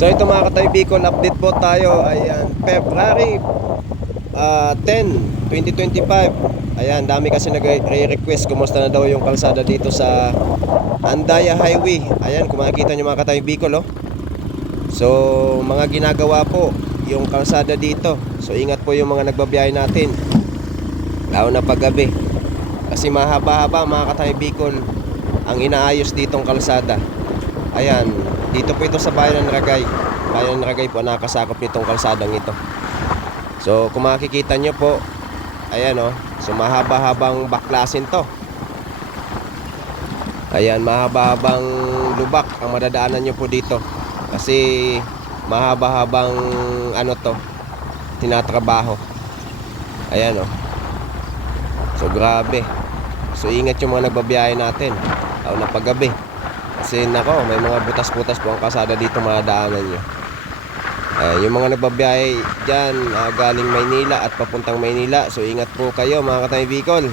So ito mga Katoy Bicol, update po tayo. Ayan, February 10, 2025. Ayan, dami kasi nagre-request kumusta na daw yung kalsada dito sa Andaya Highway. Ayan, kung makikita nyo mga Katoy Bicol, oh. So mga ginagawa po yung kalsada dito. So ingat po yung mga nagbabiyahe natin, lalo na paggabi, kasi mahaba-haba mga Katoy Bicol ang inaayos ditong kalsada. Ayan, dito po ito sa bayan ng Ragay. Bayan ng Ragay po nakakasakop nitong kalsadang ito. So kung makikita nyo po, ayan o, so mahaba-habang baklasin to. Ayan, mahaba-habang lubak ang madadaanan nyo po dito. Kasi mahaba-habang ano to, tinatrabaho. Ayan o. So grabe. So ingat yung mga nagbabiyahe natin, lalo na paggabi. Kasi nako, may mga butas-butas po ang kalsada dito madaanan nyo. Yung mga nagbabiyahe dyan galing Maynila at papuntang Maynila, so ingat po kayo mga Katoy Bicol.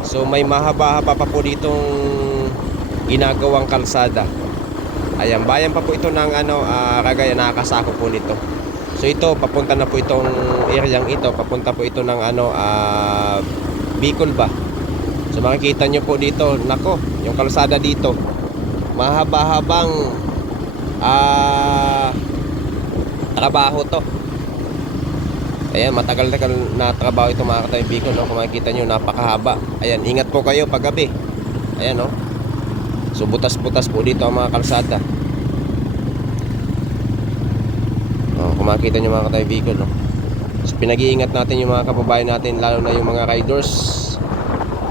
So may mahaba-haba pa po ditong ginagawang kalsada. Ayan, bayan pa po ito ng Ragay, nakakasakop po nito. So ito, papunta na po itong areang ito, papunta po ito ng Bicol ba. So makikita nyo po dito, nako, yung kalsada dito mahaba-habang trabaho to. Ayan, matagal-tagal na trabaho ito mga Katoy Bicol, no? Kung makikita nyo, napakahaba. Ayan, ingat po kayo paggabi. Ayan, no? So butas-butas po dito ang mga kalsada. Kung makikita nyo mga Katoy Bicol, no? So pinag-iingat natin yung mga kababayan natin, lalo na yung mga riders,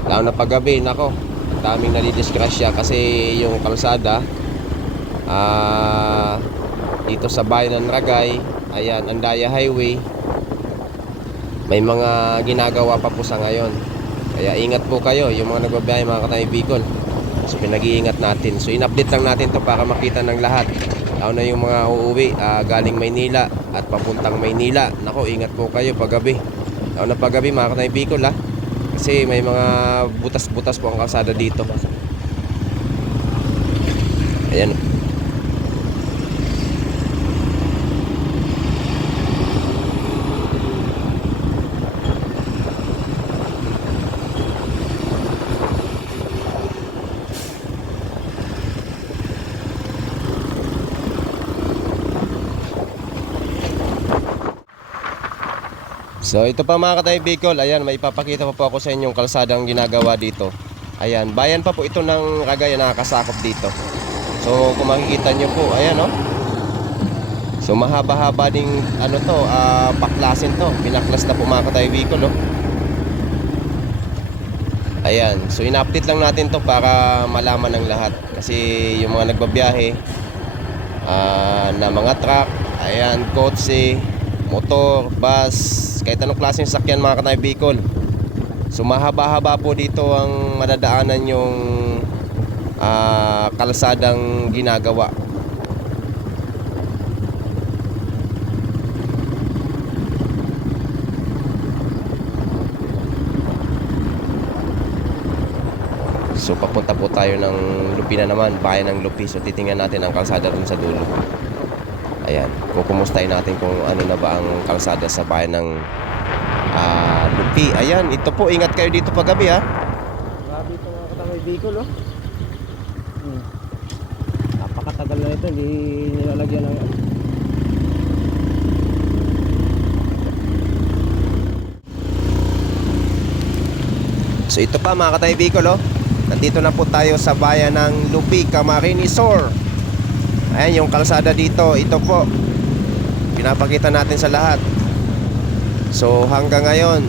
lalo na paggabi. Nako, ang daming nadidisgrasya kasi yung kalsada dito sa bayan ng Ragay, ayan, Andaya Highway, may mga ginagawa pa po sa ngayon. Kaya ingat po kayo yung mga nagbabiyahe mga Katoy Bicol. So pinag-iingat natin. So in-update lang natin to para makita ng lahat, lalo na yung mga uuwi galing Maynila at papuntang Maynila. Nako, ingat po kayo paggabi, lalo na paggabi mga Katoy Bicol, kasi may mga butas-butas po ang kalsada dito. Ayan. So ito pa mga Katoy Bicol, ayan, may ipapakita pa po ako sa inyong kalsadang ginagawa dito. Ayan, bayan pa po ito ng Ragay, nakakasakop dito. So kung makikita nyo po, ayan, oh. So mahaba-haba ding baklasin to. Pinaklas na po mga Katoy Bicol, oh. Ayan, so in-update lang natin to para malaman ng lahat. Kasi yung mga nagbabiyahe na mga truck, ayan, kotse, motor, bus, kahit anong klaseng sakyan mga Katoy Bicol. So mahaba-haba po dito ang madadaanan yung kalsadang ginagawa. So papunta po tayo ng Lupi na naman, bayan ng Lupi. So titingnan natin ang kalsada dun sa dulo. Ayan, kukumustahin natin kung ano na ba ang kalsada sa bayan ng Lupi. Ayan, ito po, ingat kayo dito paggabi, ha. Grabe ito mga Katoy Bicol, oh. Napakatagal na ito, hindi nilalagyan ng So ito pa mga Katoy Bicol, oh. Nandito na po tayo sa bayan ng Lupi, Camarines Sur. Ayan yung kalsada dito. Ito po, pinapakita natin sa lahat. So hanggang ngayon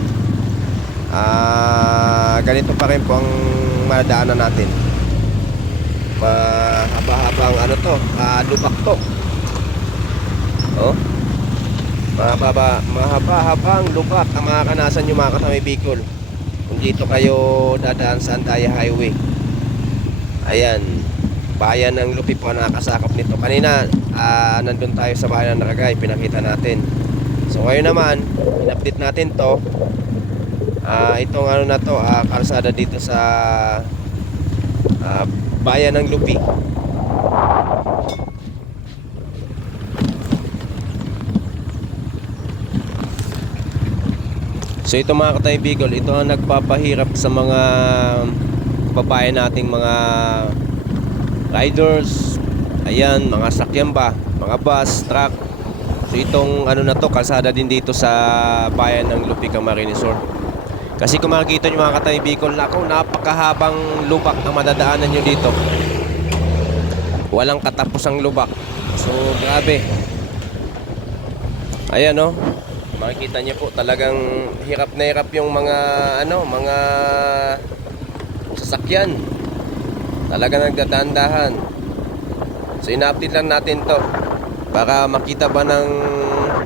ganito pa rin po ang madadaanan natin. Mahaba-habang lubak to. Oh, mahaba-habang lubak ang mga kanasan nyo mga Katoy Bicol kung dito kayo dadaan sa Andaya Highway. Ayan, bayan ng Lupi po nakakasakop nito. Kanina nandun tayo sa bayan ng Ragay, pinakita natin. So ngayon naman, in-update natin to. Itong ano na to, kalsada dito sa bayan ng Lupi. So ito mga Katay Bicol, ito ang nagpapahirap sa mga babae nating mga riders. Ayan, mga sakyan ba, mga bus, truck. So itong ano na to, kalsada din dito sa bayan ng Lupi, Camarines Sur. Kasi kung makikita nyo mga Katay Bicol, nako, napakahabang lubak ang madadaanan nyo dito. Walang katapusang lubak. So grabe. Ayan oh. Makikita niyo po talagang hirap na hirap yung mga mga sasakyan. Talagang nagdadandahan. So ina-update lang natin 'to para makita ba ng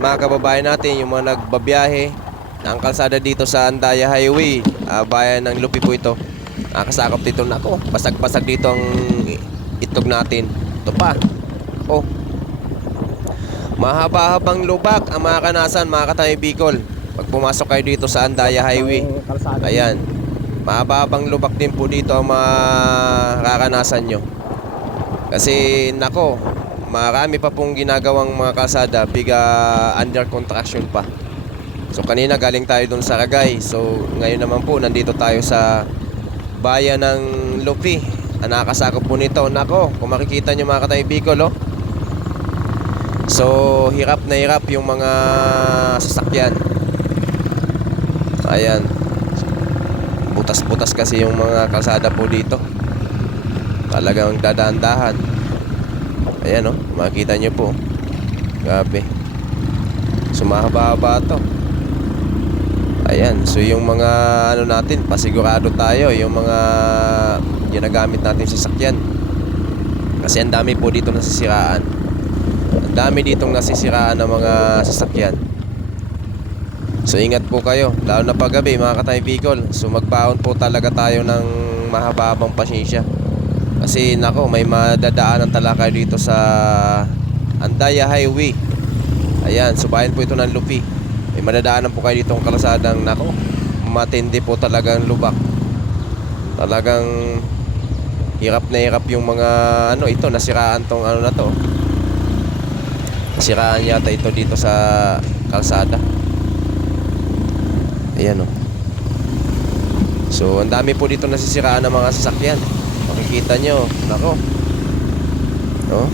mga kababayan natin yung mga nagbabiyahe ng kalsada dito sa Andaya Highway, bayan ng Lupi po ito. Nakasakop dito, nako, basag-basag dito ang itlog natin. Ito pa. Oh. Mahaba-habang lubak ang mga kanasan, mga Katay Bicol. Pag pumasok kayo dito sa Andaya Highway, ayan, mahaba-habang lubak din po dito ang makakanasan nyo. Kasi nako, marami pa pong ginagawang mga kalsada, biga under construction pa. So kanina galing tayo dun sa Ragay. So ngayon naman po nandito tayo sa bayan ng Lupi. Ang nakakasakop po nito, nako, kung makikita nyo mga Katay Bicol, oh. So hirap na hirap yung mga sasakyan. Ayan, butas-butas kasi yung mga kalsada po dito. Talagang dadahan-dahan. Ayan oh, makikita nyo po. Grabe. So mahaba-haba to. Ayan, so yung mga ano natin, pasigurado tayo yung mga ginagamit natin sa sasakyan. Kasi ang dami po dito nasisiraan. Ang dami ditong nasisiraan ng mga sasakyan. So ingat po kayo, lalo na paggabi mga Katay Bicol. So magbaon po talaga tayo ng mahaba-habang pasensya. Kasi nako, may madadaanan talaga kayo dito sa Andaya Highway. Ayan, subayan po ito ng Lupi. May madadaanan po kayo dito ng kalasadang nako, matindi po talagang lubak. Talagang hirap na hirap yung mga ito, nasiraan tong na to. Siraan yata ito dito sa kalsada. Ayan o. So ang dami po dito nasisiraan ng mga sasakyan. Makikita nyo, nako, no?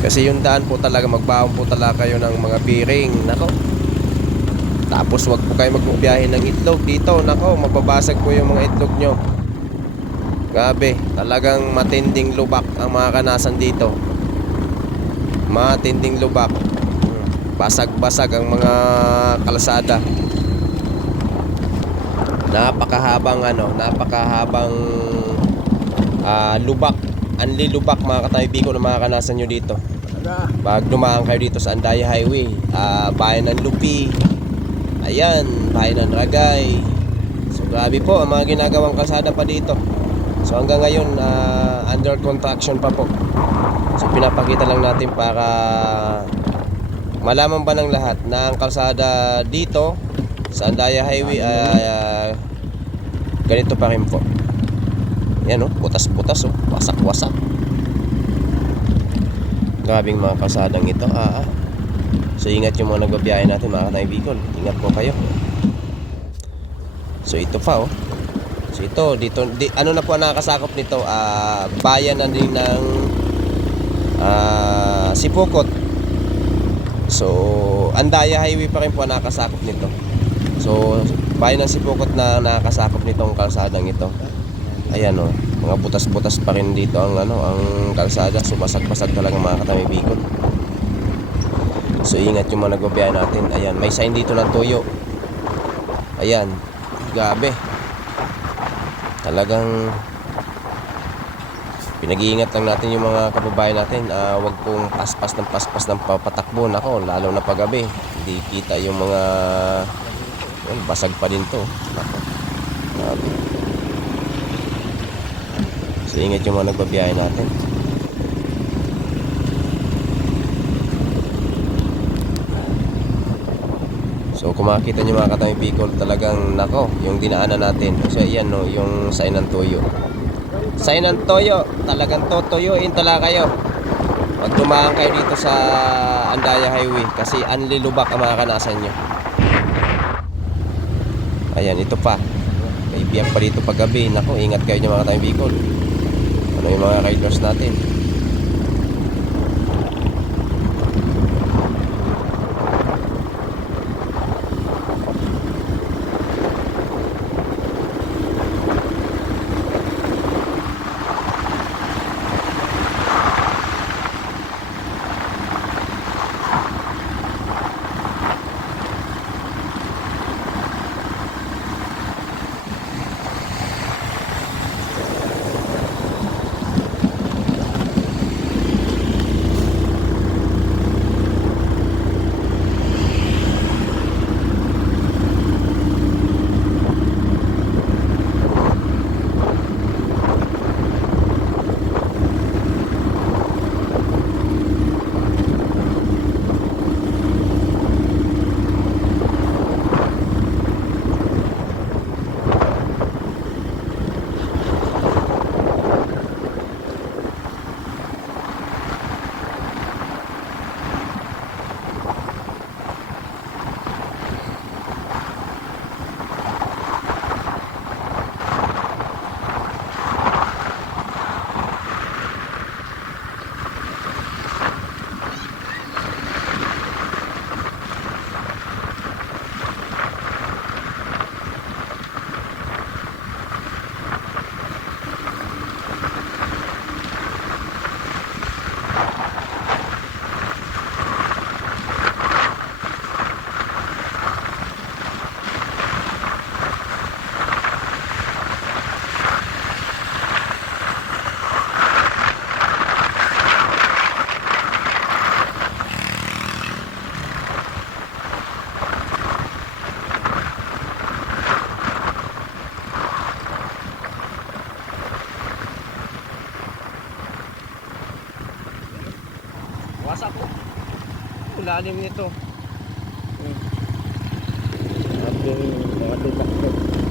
Kasi yung daan po talaga, magbaon po talaga kayo ng mga bearing, nako. Tapos wag po kayo magbiyahe ng itlog dito, nako, mababasag po yung mga itlog nyo. Grabe, talagang matinding lubak ang mga kanasan dito. Matinding lubak. Basag-basag ang mga kalsada. Napakahabang lubak. Anli lubak mga Katay Bicol na mga kanasan nyo dito. Pag dumaan kayo dito sa Andaya Highway, bayan ng Lupi. Ayan, bayan ng Ragay. So grabe po ang mga ginagawang kalsada pa dito. So hanggang ngayon under construction pa po. So pinapakita lang natin para malaman ba ng lahat na ang kalsada dito sa Andaya Highway ganito pa rin po. Yan oh, butas-butas oh, wasak-wasak. Grabing mga kalsadang ito. So ingat yung mga nagbabiyahe natin mga Katay Bicol. Ingat po kayo. So ito pa oh. So ito dito ano na po ang nakakasakop nito, bayan na din ng Sipokot. So Andaya Highway pa rin po ang nakakasakop nito. So bayan ng Sipokot na nakakasakop nitong kalsadang ito. Ayan oh, mga butas-butas pa rin dito ang ang kalsada. So basag-basag talaga mga Katay Bicol. So ingat yung mga nagbabiyahe natin. Ayan, may sign dito ng tuyo. Ayan, grabe. Talagang pinag-iingat lang natin yung mga kababayan natin. Wag pong paspas ng papatakbo. Nako, lalo na paggabi. Hindi kita yung mga basag pa din to. Nako. So ingat yung mga nagbabiyahe natin. So kung makikita nyo mga katawing Bicol, talagang nako, yung dinaanan natin. So yan no, yung Sainan Toyo. Sainan Toyo, talagang totuyuin talaga kayo. Pag dumaan kayo dito sa Andaya Highway, kasi Anli Lubak ang makakanasan nyo. Ayan, ito pa. May biyak pa dito paggabi. Nako, ingat kayo nyo mga katawing Bicol. Ano yung mga riders natin? Wasak po. Lalim nito. Ating takot.